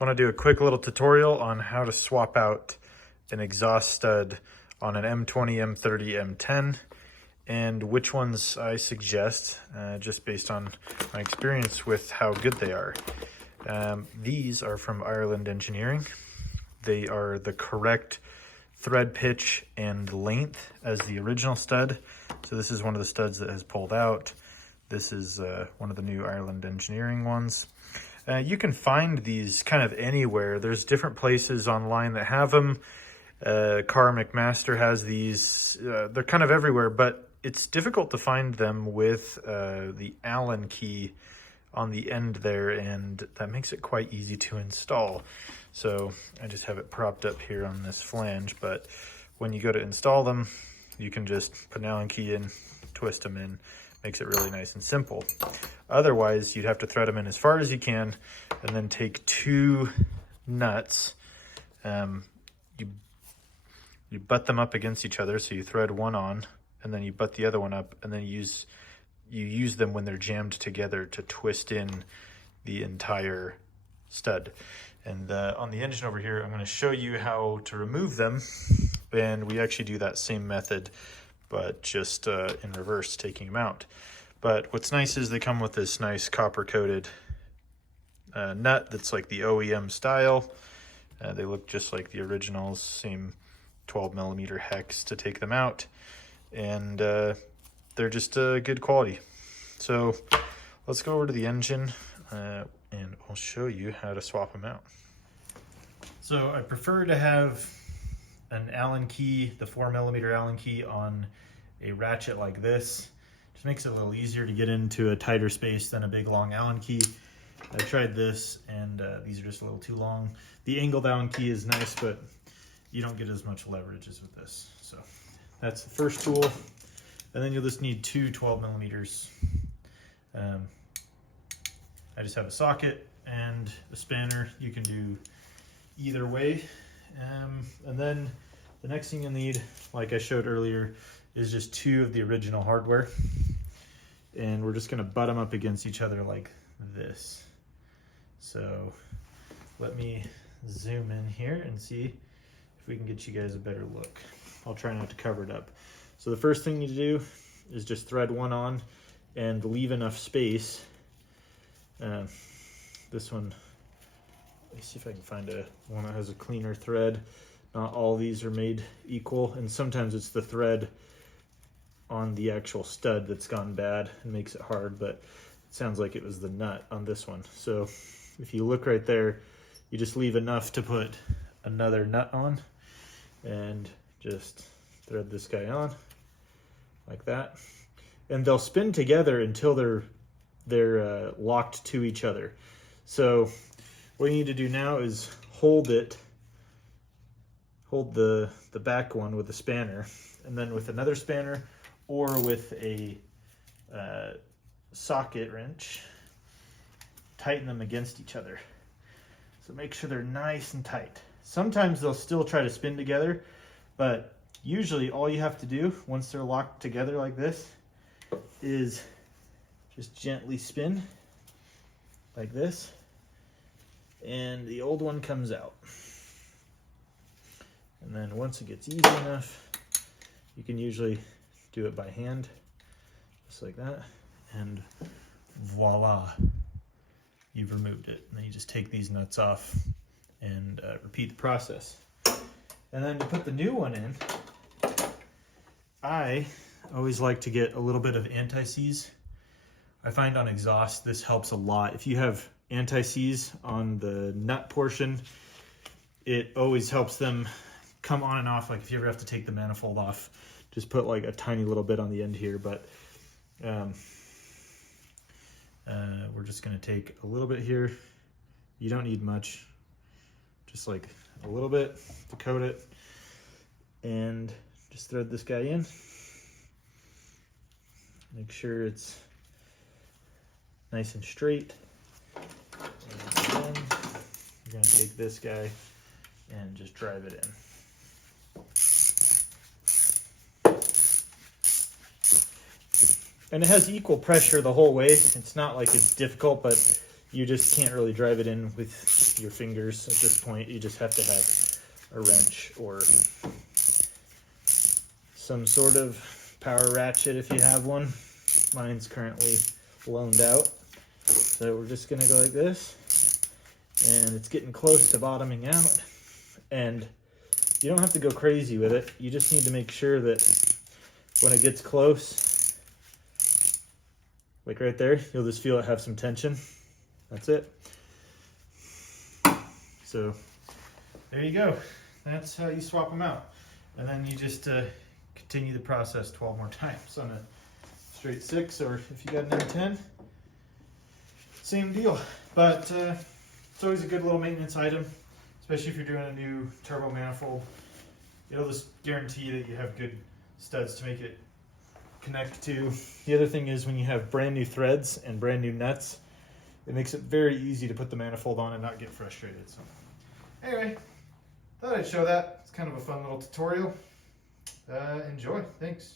I want to do a quick little tutorial on how to swap out an exhaust stud on an M20, M30, M10, and which ones I suggest, just based on my experience with how good they are. These are from Ireland Engineering. They are the correct thread pitch and length as the original stud. So this is one of the studs that has pulled out. This is one of the new Ireland Engineering ones. You can find these kind of anywhere. There's different places online that have them. Car McMaster has these. They're kind of everywhere, but it's difficult to find them with the Allen key on the end there, and that makes it quite easy to install. So I just have it propped up here on this flange, but when you go to install them, you can just put an Allen key in, twist them in. Makes it really nice and simple. Otherwise, you'd have to thread them in as far as you can and then take two nuts. You butt them up against each other, so you thread one on and then you butt the other one up, and then you use them when they're jammed together to twist in the entire stud. And on the engine over here, I'm going to show you how to remove them, and we actually do that same method but just in reverse, taking them out. But what's nice is they come with this nice copper coated nut that's like the OEM style. They look just like the originals, same 12mm hex to take them out, and they're just good quality. So let's go over to the engine and I'll show you how to swap them out. So I prefer to have an Allen key, the 4mm Allen key, on a ratchet like this. Just makes it a little easier to get into a tighter space than a big long Allen key. I tried this, and these are just a little too long. The angled Allen key is nice, but you don't get as much leverage as with this. So that's the first tool. And then you'll just need two 12mm. I just have a socket and a spanner. You can do either way. And then the next thing you'll need, like I showed earlier, is just two of the original hardware. And we're just gonna butt them up against each other like this. So let me zoom in here and see if we can get you guys a better look. I'll try not to cover it up. So the first thing you do is just thread one on and leave enough space. This one, let me see if I can find one that has a cleaner thread. Not all these are made equal, and sometimes it's the thread on the actual stud that's gone bad and makes it hard, but it sounds like it was the nut on this one. So if you look right there, you just leave enough to put another nut on, and just thread this guy on like that. And they'll spin together until they're locked to each other. So what you need to do now is hold the back one with a spanner, and then with another spanner or with a socket wrench, tighten them against each other. So make sure they're nice and tight. Sometimes they'll still try to spin together, but usually all you have to do once they're locked together like this is just gently spin like this, and the old one comes out. And then once it gets easy enough, you can usually do it by hand, just like that, and voila, you've removed it. And then you just take these nuts off and repeat the process. And then to put the new one in, I always like to get a little bit of anti-seize. I find on exhaust this helps a lot. If you have anti-seize on the nut portion, it always helps them come on and off. Like if you ever have to take the manifold off, just put like a tiny little bit on the end here. But we're just gonna take a little bit here. You don't need much, just like a little bit to coat it, and just thread this guy in. Make sure it's nice and straight. And then you're gonna take this guy and just drive it in. And it has equal pressure the whole way. It's not like it's difficult, but you just can't really drive it in with your fingers at this point. You just have to have a wrench or some sort of power ratchet if you have one. Mine's currently loaned out. So we're just gonna go like this, and it's getting close to bottoming out. And you don't have to go crazy with it. You just need to make sure that when it gets close, like right there, you'll just feel it have some tension. That's it. So there you go. That's how you swap them out. And then you just continue the process 12 more times on a straight 6, or if you got an M10, same deal. But it's always a good little maintenance item, especially if you're doing a new turbo manifold. It'll just guarantee that you have good studs to make it connect to. The other thing is when you have brand new threads and brand new nuts, it makes it very easy to put the manifold on and not get frustrated. So anyway, thought I'd show that. It's kind of a fun little tutorial. Enjoy. Thanks.